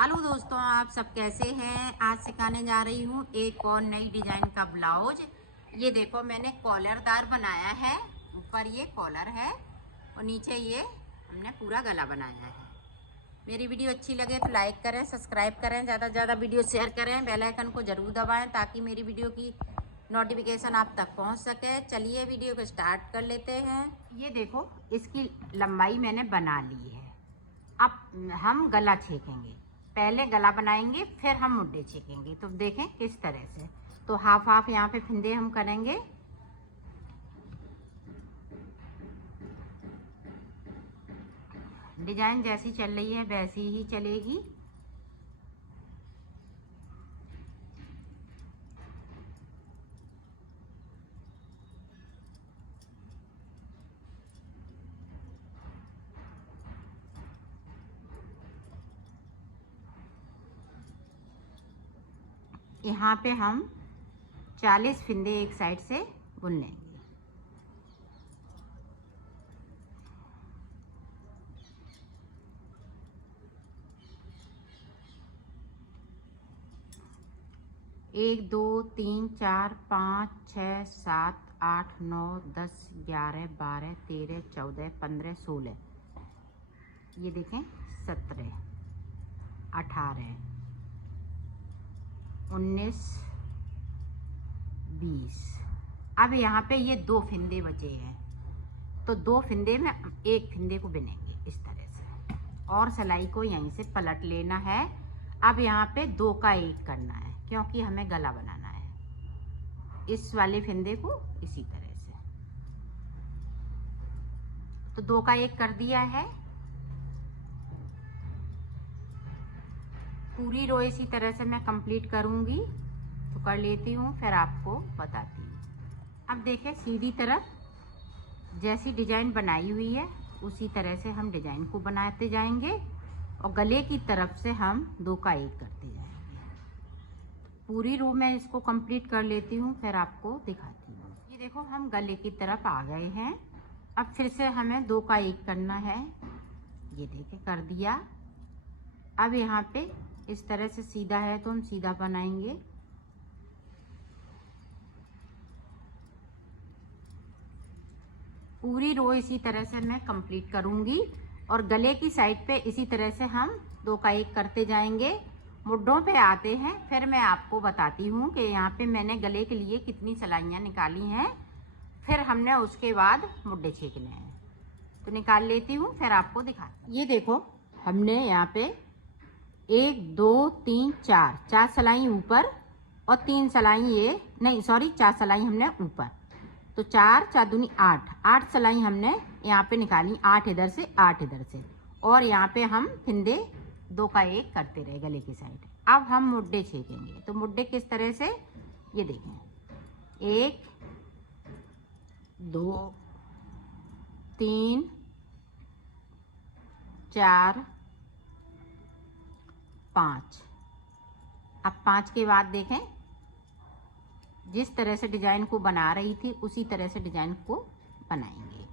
Hello दोस्तों, आप सब कैसे हैं। आज सिखाने जा रही हूँ एक और नई डिजाइन का ब्लाउज। ये देखो, मैंने कॉलरदार बनाया है। ऊपर ये कॉलर है और नीचे ये हमने पूरा गला बनाया है। मेरी वीडियो अच्छी लगे तो लाइक करें, सब्सक्राइब करें, ज़्यादा से ज़्यादा वीडियो शेयर करें, बेल आइकन को ज़रूर दबाएं ताकि मेरी वीडियो की नोटिफिकेशन आप तक पहुंच सके। चलिए वीडियो को स्टार्ट कर लेते हैं। ये देखो, इसकी लंबाई मैंने बना ली है। अब हम गला छेकेंगे। पहले गला बनाएंगे, फिर हम मुड्डे छेकेंगे। तो देखें किस तरह से। तो हाफ हाफ यहाँ पे फिंदे हम करेंगे। डिजाइन जैसी चल रही है वैसी ही चलेगी। यहाँ पे हम 40 फिंदे एक साइड से बुन लेंगे। एक, दो, तीन, चार, 5, 6, 7, 8, 9, 10, 11, 12, 13, 14, 15, 16। ये देखें, 17, 18, 19, 20। अब यहाँ पे ये 2 फिंदे बचे हैं, तो 2 फिंदे में एक फिंदे को बिनेंगे इस तरह से, और सिलाई को यहीं से पलट लेना है। अब यहाँ पे 2 का 1 करना है क्योंकि हमें गला बनाना है। इस वाले फिंदे को इसी तरह से, तो 2 का 1 कर दिया है। पूरी रो इसी तरह से मैं कंप्लीट करूँगी, तो कर लेती हूँ, फिर आपको बताती हूँ। अब देखें, सीधी तरफ जैसी डिजाइन बनाई हुई है उसी तरह से हम डिजाइन को बनाते जाएंगे और गले की तरफ से हम 2 का 1 करते जाएंगे। पूरी रो में इसको कंप्लीट कर लेती हूँ, फिर आपको दिखाती हूँ। ये देखो, हम गले की तरफ आ गए हैं। अब फिर से हमें 2 का 1 करना है। ये देखें, कर दिया। अब यहाँ पे इस तरह से सीधा है तो हम सीधा बनाएंगे। पूरी रो इसी तरह से मैं कंप्लीट करूंगी और गले की साइड पे इसी तरह से हम 2 का 1 करते जाएंगे। मुड्ढों पे आते हैं, फिर मैं आपको बताती हूँ कि यहाँ पे मैंने गले के लिए कितनी सिलाइयाँ निकाली हैं। फिर हमने उसके बाद मुड्ढे छेकने हैं, तो निकाल लेती हूँ, फिर आपको दिखाती हूँ। ये देखो, हमने यहाँ पे 1, 2, 3, 4 सिलाई ऊपर और 3 सिलाई, ये नहीं सॉरी 4 सिलाई हमने ऊपर, तो 4 4 दूनी 8 सिलाई हमने यहाँ पे निकाली। 8 इधर से, 8 इधर से, और यहाँ पे हम फिंदे 2 का 1 करते रहे गले की साइड। अब हम मुड्ढे छेकेंगे। तो मुड्ढे किस तरह से, ये देखें, 1, 2, 3, 4, 5। अब 5 के बाद देखें, जिस तरह से डिजाइन को बना रही थी उसी तरह से डिजाइन को बनाएंगे।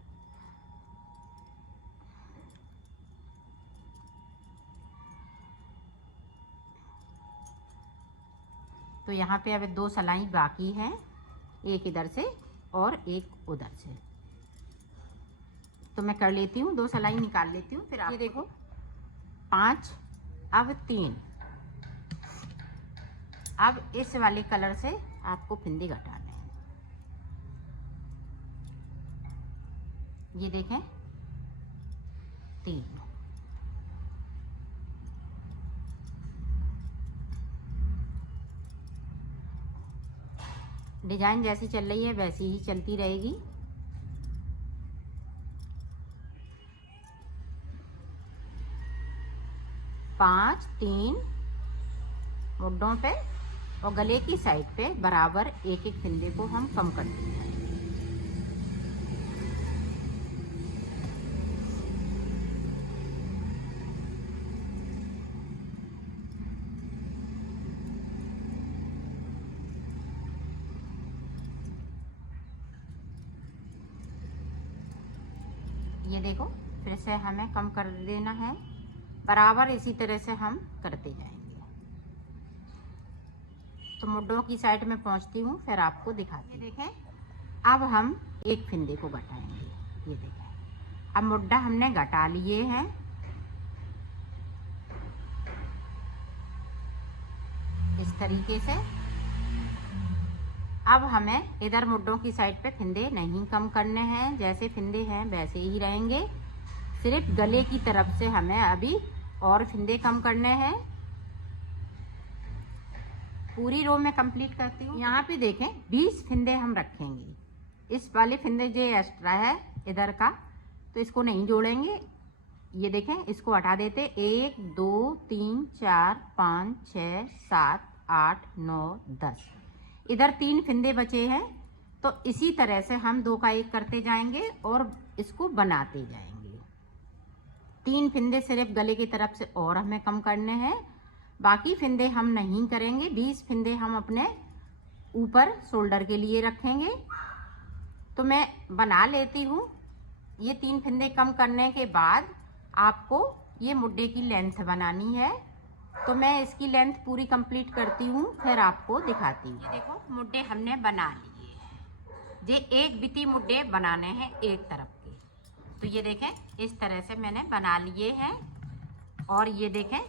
तो यहाँ पे अब 2 सिलाई बाकी हैं, एक इधर से और एक उधर से, तो मैं कर लेती हूँ, 2 सिलाई निकाल लेती हूँ, फिर आप ये देखो 5, अब 3। अब इस वाले कलर से आपको फिंदे घटाने हैं। ये देखें, 3। डिजाइन जैसी चल रही है वैसी ही चलती रहेगी। पाँच, 3 मुड्ढों पे और गले की साइड पे बराबर एक एक फिंदे को हम कम करते हैं। ये देखो, फिर से हमें कम कर देना है। बराबर इसी तरह से हम करते जाएंगे। तो मुड्ढों की साइड में पहुंचती हूँ, फिर आपको दिखाती हूँ। देखें, अब हम एक फिंदे को घटाएंगे। ये देखें, अब मुड्ढा हमने घटा लिए हैं। इस तरीके से अब हमें इधर मुड्ढों की साइड पे फिंदे नहीं कम करने हैं, जैसे फिंदे हैं वैसे ही रहेंगे। सिर्फ गले की तरफ से हमें अभी और फिंदे कम करने हैं। पूरी रो में कंप्लीट करती हूँ। यहाँ पे देखें 20 फिंदे हम रखेंगे। इस वाले फिंदे जो एक्स्ट्रा है इधर का, तो इसको नहीं जोड़ेंगे। ये देखें, इसको हटा देते। 1 2 3 4 5 6 7 8 9 10, इधर 3 फिंदे बचे हैं। तो इसी तरह से हम 2 का 1 करते जाएंगे और इसको बनाते जाएंगे। 3 फिंदे सिर्फ गले की तरफ से और हमें कम करने हैं, बाकी फिंदे हम नहीं करेंगे। 20 फिंदे हम अपने ऊपर शोल्डर के लिए रखेंगे। तो मैं बना लेती हूँ। ये 3 फिंदे कम करने के बाद आपको ये मुड्ढे की लेंथ बनानी है, तो मैं इसकी लेंथ पूरी कंप्लीट करती हूँ, फिर आपको दिखाती हूँ। ये देखो, मुड्ढे हमने बना लिए हैं। ये एक बिती मुड्ढे बनाने हैं एक तरफ के। तो ये देखें, इस तरह से मैंने बना लिए हैं। और ये देखें,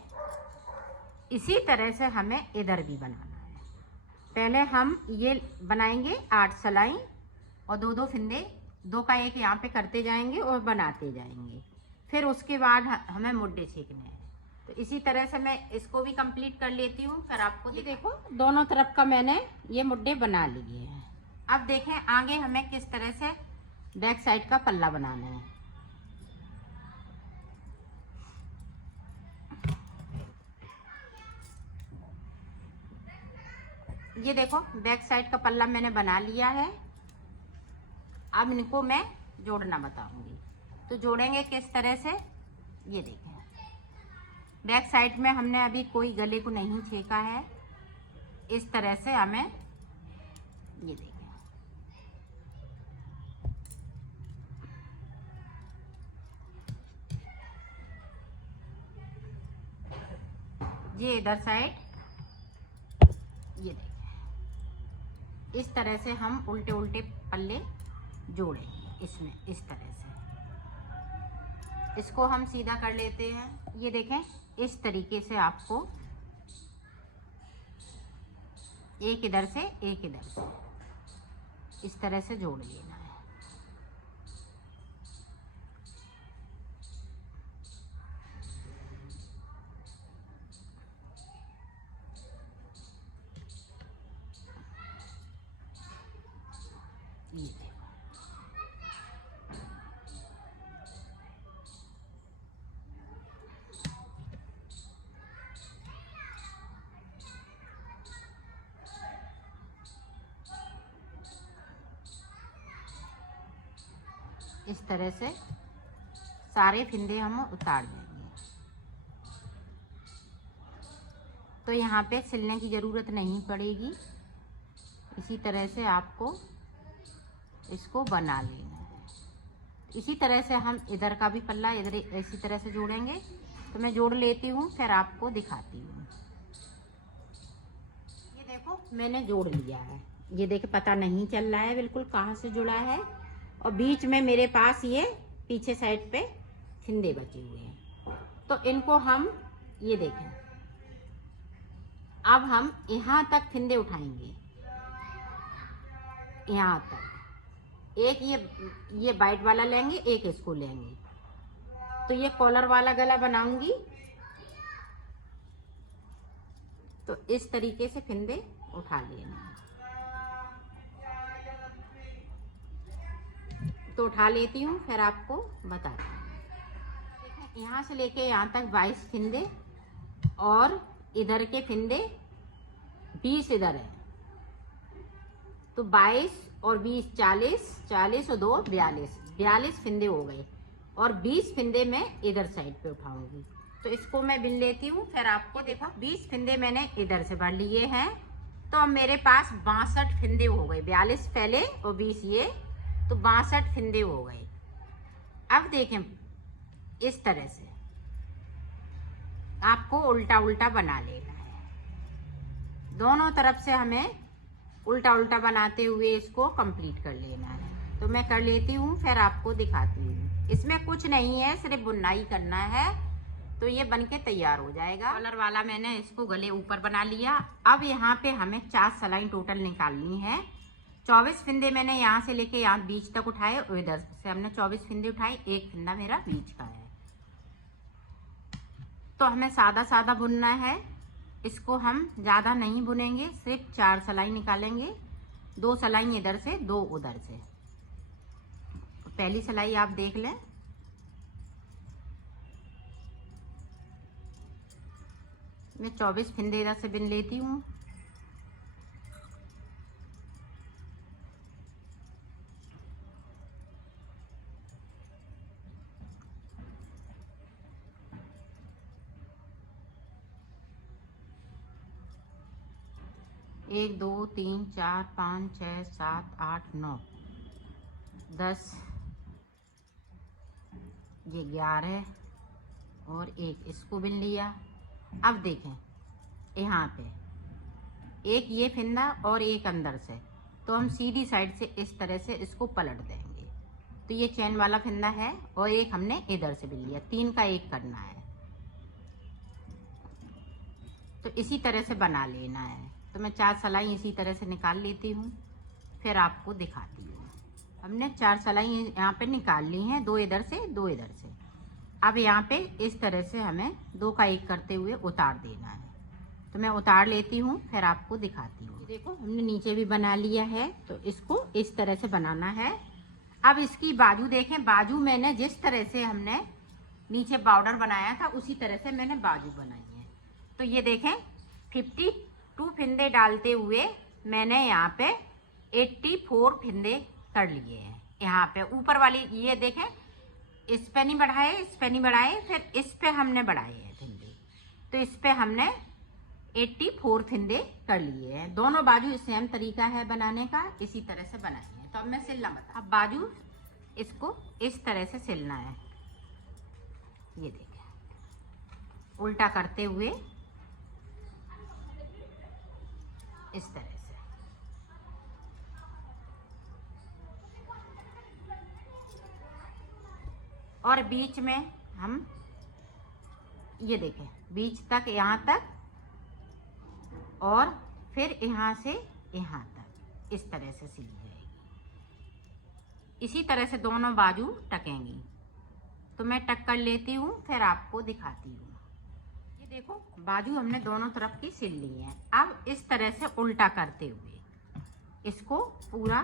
इसी तरह से हमें इधर भी बनाना है। पहले हम ये बनाएंगे 8 सलाई और 2 फिंदे, 2 का 1 यहाँ पे करते जाएंगे और बनाते जाएंगे। फिर उसके बाद हमें मुड्ढे सीखने हैं। तो इसी तरह से मैं इसको भी कंप्लीट कर लेती हूँ, फिर आपको देखो दोनों तरफ का मैंने ये मुड्ढे बना लिए हैं। अब देखें आगे हमें किस तरह से बैक साइड का पल्ला बनाना है। ये देखो, बैक साइड का पल्ला मैंने बना लिया है। अब इनको मैं जोड़ना बताऊंगी। तो जोड़ेंगे किस तरह से, ये देखें। बैक साइड में हमने अभी कोई गले को नहीं छेका है। इस तरह से हमें, ये देखें, ये इधर साइड, ये देखें, इस तरह से हम उल्टे उल्टे पल्ले जोड़ेंगे इसमें। इस तरह से इसको हम सीधा कर लेते हैं। ये देखें, इस तरीके से आपको एक इधर से एक इधर से इस तरह से जोड़ लेना है। ये देखो, इस तरह से सारे फिंदे हम उतार देंगे। तो यहाँ पे सिलने की ज़रूरत नहीं पड़ेगी। इसी तरह से आपको इसको बना लेना है। इसी तरह से हम इधर का भी पल्ला इधर इसी तरह से जोड़ेंगे। तो मैं जोड़ लेती हूँ, फिर आपको दिखाती हूँ। ये देखो, मैंने जोड़ लिया है। ये देखो, पता नहीं चल रहा है बिल्कुल कहाँ से जुड़ा है। और बीच में मेरे पास ये पीछे साइड पे फिंदे बचे हुए हैं। तो इनको हम, ये देखें, अब हम यहाँ तक फिंदे उठाएंगे, यहाँ तक। एक ये वाइट वाला लेंगे, एक इसको लेंगे। तो ये कॉलर वाला गला बनाऊंगी। तो इस तरीके से फिंदे उठा लेना। तो उठा लेती हूँ, फिर आपको बताती हूँ। यहाँ से लेके यहाँ तक 22 फिंदे और इधर के फिंदे 20 इधर है। तो 22 और 20 40, 40 और 2 42 फिंदे हो गए। और 20 फिंदे मैं इधर साइड पे उठाऊंगी। तो इसको मैं बिन लेती हूँ, फिर आपको देखो। 20 फिंदे मैंने इधर से भर लिए हैं। तो अब मेरे पास 62 फिंदे हो गए। 42 पहले और 20 ये, तो 62 फिंदे हो गए। अब देखें, इस तरह से आपको उल्टा उल्टा बना लेना है। दोनों तरफ से हमें उल्टा उल्टा बनाते हुए इसको कंप्लीट कर लेना है। तो मैं कर लेती हूँ, फिर आपको दिखाती हूँ। इसमें कुछ नहीं है, सिर्फ बुनाई करना है तो ये बनके तैयार हो जाएगा। कलर वाला मैंने इसको गले ऊपर बना लिया। अब यहाँ पे हमें 4 सिलाई टोटल निकालनी है। 24 फिंदे मैंने यहाँ से लेके यहाँ बीच तक उठाए और इधर से हमने 24 फिंदे उठाए। एक फिंदा मेरा बीच का है। तो हमें सादा सादा बुनना है। इसको हम ज़्यादा नहीं बुनेंगे, सिर्फ 4 सिलाई निकालेंगे। 2 सिलाई इधर से, 2 उधर से। पहली सिलाई आप देख लें। मैं 24 फिंदे इधर से बिन लेती हूँ। एक, दो, तीन, 4, 5, 6, 7, 8, 9, 10, ये 11 और एक इसको बिन लिया। अब देखें यहाँ पे एक ये फिंदा और एक अंदर से, तो हम सीधी साइड से इस तरह से इसको पलट देंगे। तो ये चैन वाला फिंदा है और एक हमने इधर से बिन लिया। 3 का 1 करना है। तो इसी तरह से बना लेना है। तो मैं 4 सिलाई इसी तरह से निकाल लेती हूँ, फिर आपको दिखाती हूँ। हमने 4 सिलाई यहाँ पे निकाल ली हैं, 2 इधर से, 2 इधर से। अब यहाँ पे इस तरह से हमें 2 का 1 करते हुए उतार देना है। तो मैं उतार लेती हूँ, फिर आपको दिखाती हूँ। देखो हमने नीचे भी बना लिया है, तो इसको इस तरह से बनाना है। अब इसकी बाजू देखें। बाजू मैंने जिस तरह से हमने नीचे बॉर्डर बनाया था उसी तरह से मैंने बाजू बनाई है। तो ये देखें 52 फिंदे डालते हुए मैंने यहाँ पे 84 फिंदे कर लिए हैं। यहाँ पे ऊपर वाली ये देखें, इस पे नहीं बढ़ाए, इस पे नहीं बढ़ाए, फिर इस पे हमने बढ़ाए हैं फिंदे। तो इस पे हमने 84 फिंदे कर लिए हैं। दोनों बाजू सेम तरीका है बनाने का, इसी तरह से बनाए हैं। तो अब मैं सिलना बता। अब बाजू इसको इस तरह से सिलना है। ये देखें उल्टा करते हुए इस तरह से। और बीच में हम ये देखें बीच तक, यहाँ तक, और फिर यहाँ से यहाँ तक इस तरह से सिली जाएगी। इसी तरह से दोनों बाजू टकेंगी। तो मैं टक कर लेती हूँ, फिर आपको दिखाती हूँ। ये देखो बाजू हमने दोनों तरफ की सिल ली है। अब इस तरह से उल्टा करते हुए इसको पूरा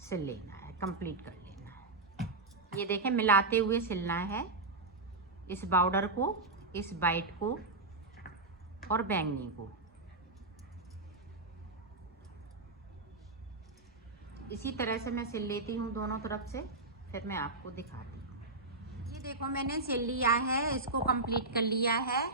सिल लेना है, कंप्लीट कर लेना है। ये देखें मिलाते हुए सिलना है। इस बॉर्डर को, इस वाइट को और बैंगनी को इसी तरह से मैं सिल लेती हूँ दोनों तरफ से, फिर मैं आपको दिखाती हूँ। ये देखो मैंने सिल लिया है, इसको कंप्लीट कर लिया है।